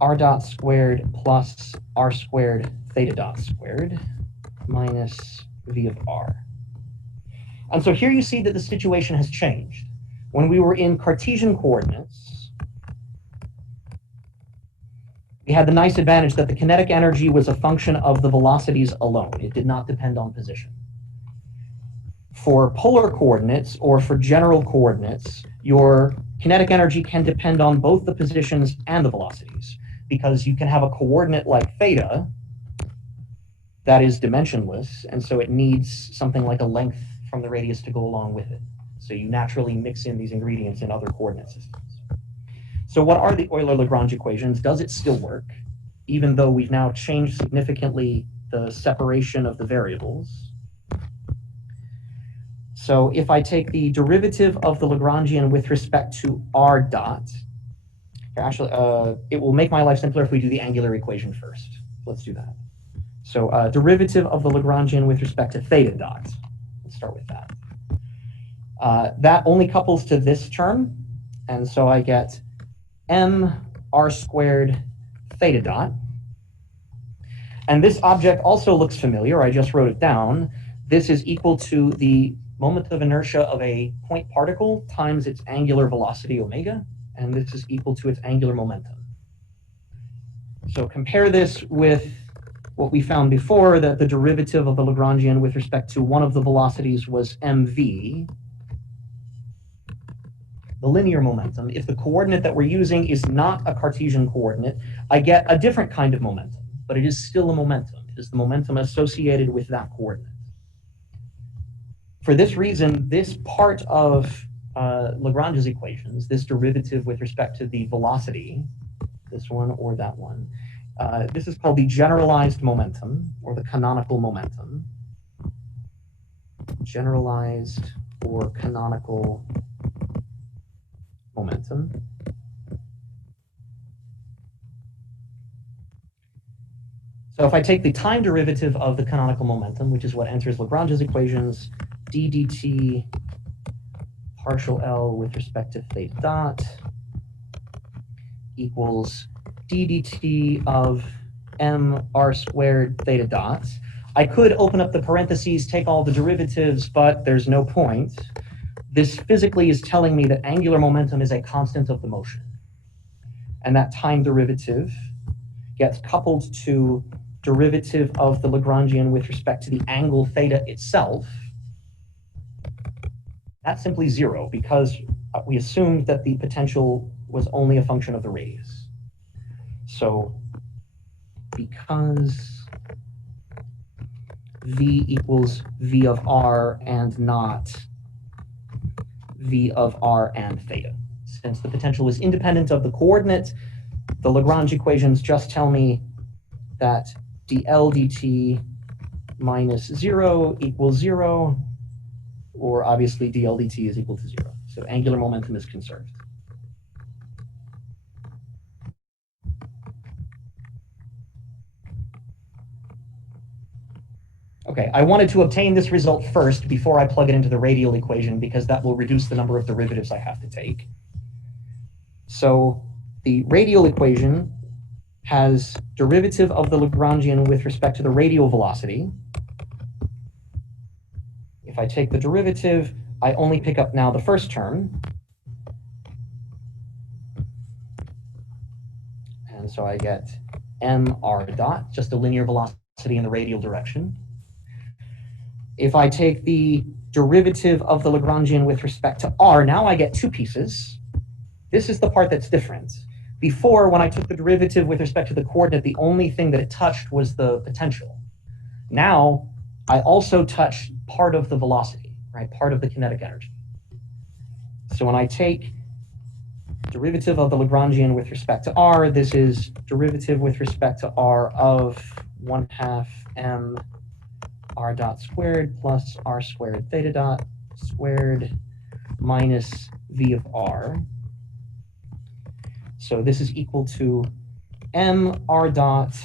r dot squared plus r squared theta dot squared minus v of r. And so here you see that the situation has changed. When we were in Cartesian coordinates, we had the nice advantage that the kinetic energy was a function of the velocities alone. It did not depend on position. For polar coordinates, or for general coordinates, your kinetic energy can depend on both the positions and the velocities, because you can have a coordinate like theta that is dimensionless, and so it needs something like a length from the radius to go along with it. So you naturally mix in these ingredients in other coordinate systems. So what are the Euler-Lagrange equations? Does it still work, even though we've now changed significantly the separation of the variables? So if I take the derivative of the Lagrangian with respect to r dot, actually, it will make my life simpler if we do the angular equation first. Let's do that. So derivative of the Lagrangian with respect to theta dot. Let's start with that. That only couples to this term, and so I get m r squared theta dot. And this object also looks familiar. I just wrote it down. This is equal to the moment of inertia of a point particle times its angular velocity omega, and this is equal to its angular momentum. So compare this with what we found before, that the derivative of the Lagrangian with respect to one of the velocities was mv, the linear momentum. If the coordinate that we're using is not a Cartesian coordinate, I get a different kind of momentum, but it is still a momentum. It is the momentum associated with that coordinate. For this reason, this part of Lagrange's equations, this derivative with respect to the velocity, this one or that one, this is called the generalized momentum, or the canonical momentum. Generalized or canonical momentum. So if I take the time derivative of the canonical momentum, which is what enters Lagrange's equations, d dt partial L with respect to theta dot equals d dt of m r squared theta dot. I could open up the parentheses, take all the derivatives, but there's no point. This physically is telling me that angular momentum is a constant of the motion. And that time derivative gets coupled to derivative of the Lagrangian with respect to the angle theta itself. That's simply zero, because we assumed that the potential was only a function of the radius. So because v equals v of r and not v of r and theta, since the potential is independent of the coordinate, the Lagrange equations just tell me that dl dt minus 0 equals 0, or obviously dl dt is equal to 0. So angular momentum is conserved. Okay, I wanted to obtain this result first before I plug it into the radial equation, because that will reduce the number of derivatives I have to take. So the radial equation has derivative of the Lagrangian with respect to the radial velocity. If I take the derivative, I only pick up now the first term. And so I get mr dot, just a linear velocity in the radial direction. If I take the derivative of the Lagrangian with respect to r, now I get two pieces. This is the part that's different. Before, when I took the derivative with respect to the coordinate, the only thing that it touched was the potential. Now, I also touch part of the velocity, right? Part of the kinetic energy. So when I take derivative of the Lagrangian with respect to r, this is derivative with respect to r of 1/2 m r dot squared plus r squared theta dot squared minus v of r. So this is equal to m r dot,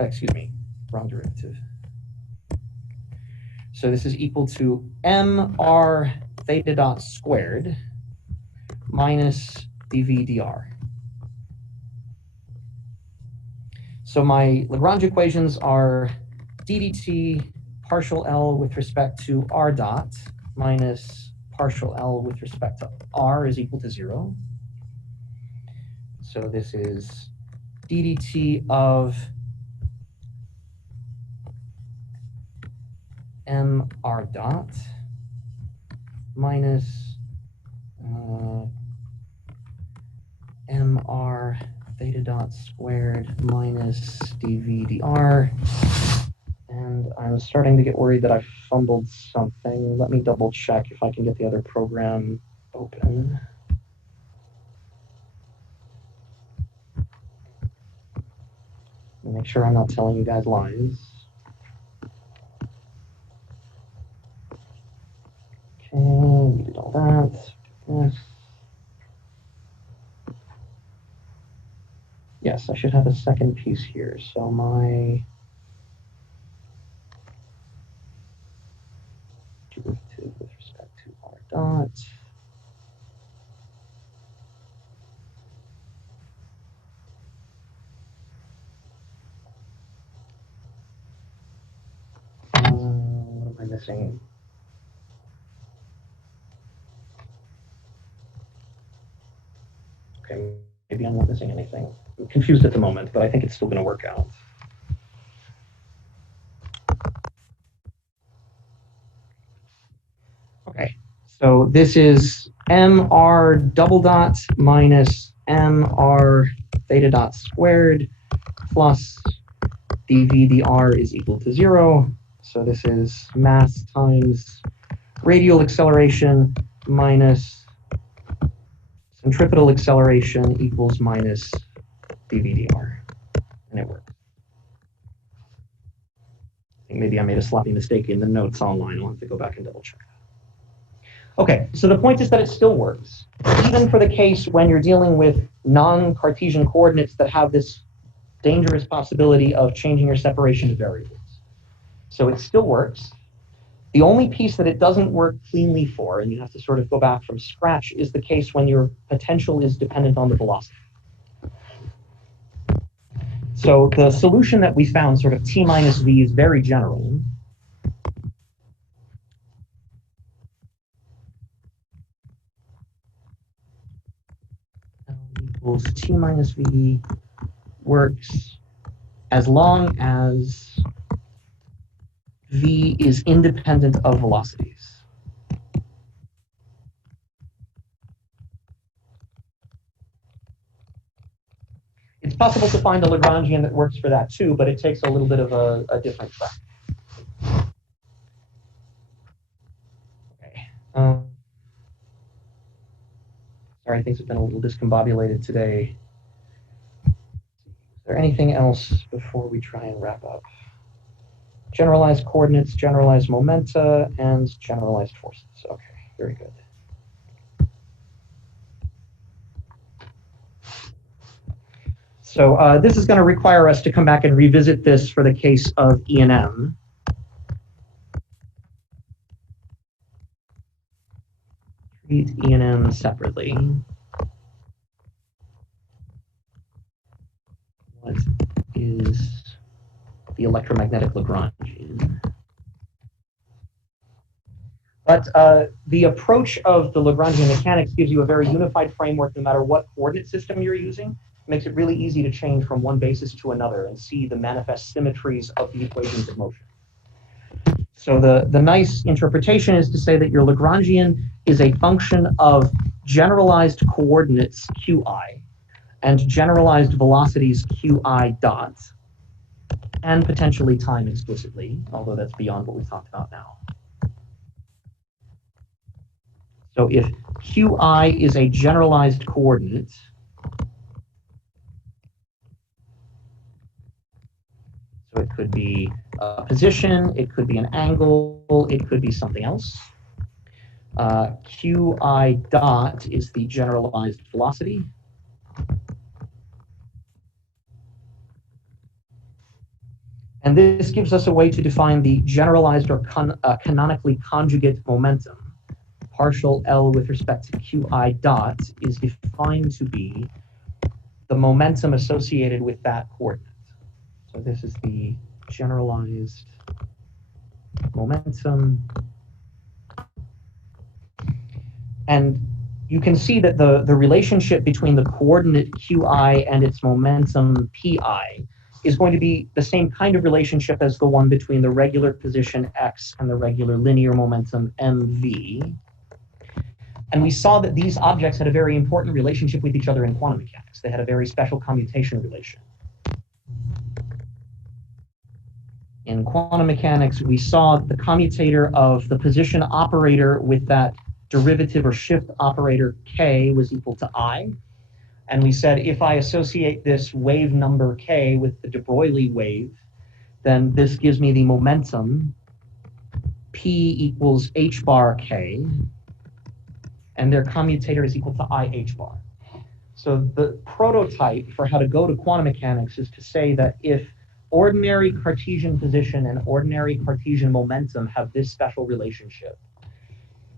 excuse me, wrong derivative. So this is equal to m r theta dot squared minus dv dr. So my Lagrange equations are d dt partial L with respect to r dot minus partial L with respect to r is equal to 0. So this is d dt of m r dot minus m r theta dot squared minus dv dr. And I'm starting to get worried that I fumbled something. Let me double check if I can get the other program open. Make sure I'm not telling you guys lies. Okay, we did all that. Yes. Yes, I should have a second piece here. So my derivative with respect to r dot. What am I missing? Okay, maybe I'm not missing anything. I'm confused at the moment, but I think it's still going to work out. Okay, so this is mr double dot minus mr theta dot squared plus dv dr is equal to 0. So this is mass times radial acceleration minus centripetal acceleration equals minus dv dr. And it works. I think maybe I made a sloppy mistake in the notes online. I'll have to go back and double check. Okay, so the point is that it still works, even for the case when you're dealing with non-Cartesian coordinates that have this dangerous possibility of changing your separation to variables. So it still works. The only piece that it doesn't work cleanly for, and you have to sort of go back from scratch, is the case when your potential is dependent on the velocity. So the solution that we found, sort of t minus v, is very general. L equals t minus v works as long as v is independent of velocities. It's possible to find a Lagrangian that works for that too, but it takes a little bit of a different track. Okay. Sorry, things have been a little discombobulated today. Is there anything else before we try and wrap up? Generalized coordinates, generalized momenta, and generalized forces. Okay, very good. So this is going to require us to come back and revisit this for the case of E and M. Treat E and M separately. What is the electromagnetic Lagrangian? But the approach of the Lagrangian mechanics gives you a very unified framework no matter what coordinate system you're using. It makes it really easy to change from one basis to another and see the manifest symmetries of the equations of motion. So the nice interpretation is to say that your Lagrangian is a function of generalized coordinates qi and generalized velocities qi dot, and potentially time explicitly, although that's beyond what we talked about now. So if qi is a generalized coordinate, so it could be a position, it could be an angle, it could be something else. Qi dot is the generalized velocity. And this gives us a way to define the generalized or canonically conjugate momentum. Partial L with respect to qi dot is defined to be the momentum associated with that coordinate. So this is the generalized momentum. And you can see that the relationship between the coordinate qi and its momentum pi is going to be the same kind of relationship as the one between the regular position x and the regular linear momentum mv. And we saw that these objects had a very important relationship with each other in quantum mechanics. They had a very special commutation relation. In quantum mechanics, we saw the commutator of the position operator with that derivative or shift operator k was equal to I. And we said, if I associate this wave number k with the de Broglie wave, then this gives me the momentum P equals h bar k, and their commutator is equal to I h bar. So the prototype for how to go to quantum mechanics is to say that if ordinary Cartesian position and ordinary Cartesian momentum have this special relationship,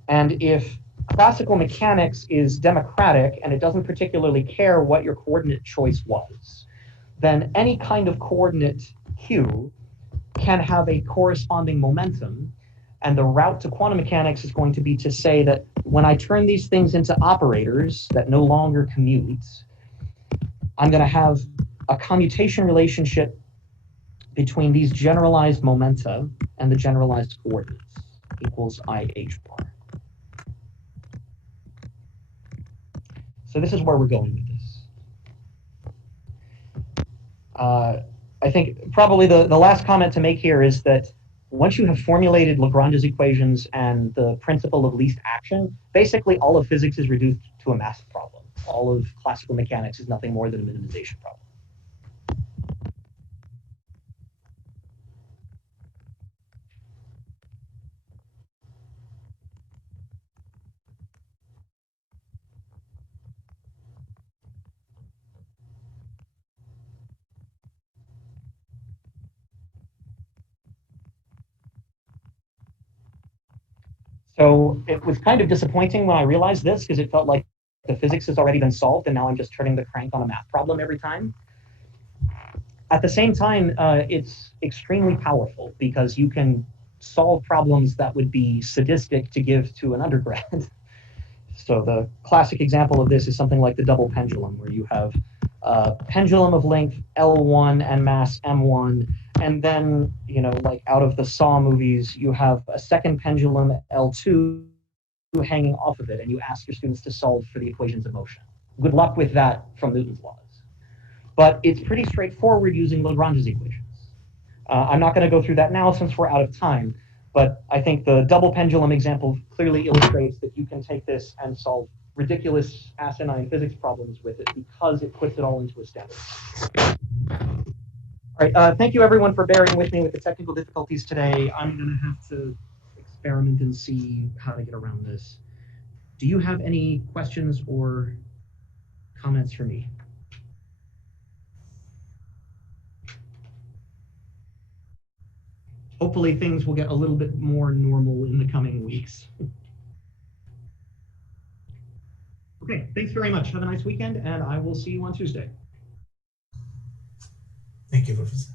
and if classical mechanics is democratic and it doesn't particularly care what your coordinate choice was, then any kind of coordinate q can have a corresponding momentum. And the route to quantum mechanics is going to be to say that when I turn these things into operators that no longer commute, I'm going to have a commutation relationship between these generalized momenta and the generalized coordinates equals IH bar. So this is where we're going with this. I think probably the last comment to make here is that once you have formulated Lagrange's equations and the principle of least action, basically all of physics is reduced to a math problem. All of classical mechanics is nothing more than a minimization problem. So it was kind of disappointing when I realized this, because it felt like the physics has already been solved and now I'm just turning the crank on a math problem every time. At the same time, it's extremely powerful because you can solve problems that would be sadistic to give to an undergrad. So the classic example of this is something like the double pendulum, where you have a pendulum of length L1 and mass M1, and then, you know, like out of the Saw movies, you have a second pendulum L2 hanging off of it, and you ask your students to solve for the equations of motion. Good luck with that from Newton's laws. But it's pretty straightforward using Lagrange's equations. I'm not going to go through that now since we're out of time, but I think the double pendulum example clearly illustrates that you can take this and solve ridiculous asinine physics problems with it because it puts it all into a standard. All right, thank you everyone for bearing with me with the technical difficulties today. I'm going to have to experiment and see how to get around this. Do you have any questions or comments for me? Hopefully things will get a little bit more normal in the coming weeks. Okay, thanks very much. Have a nice weekend, and I will see you on Tuesday. Thank you, Professor.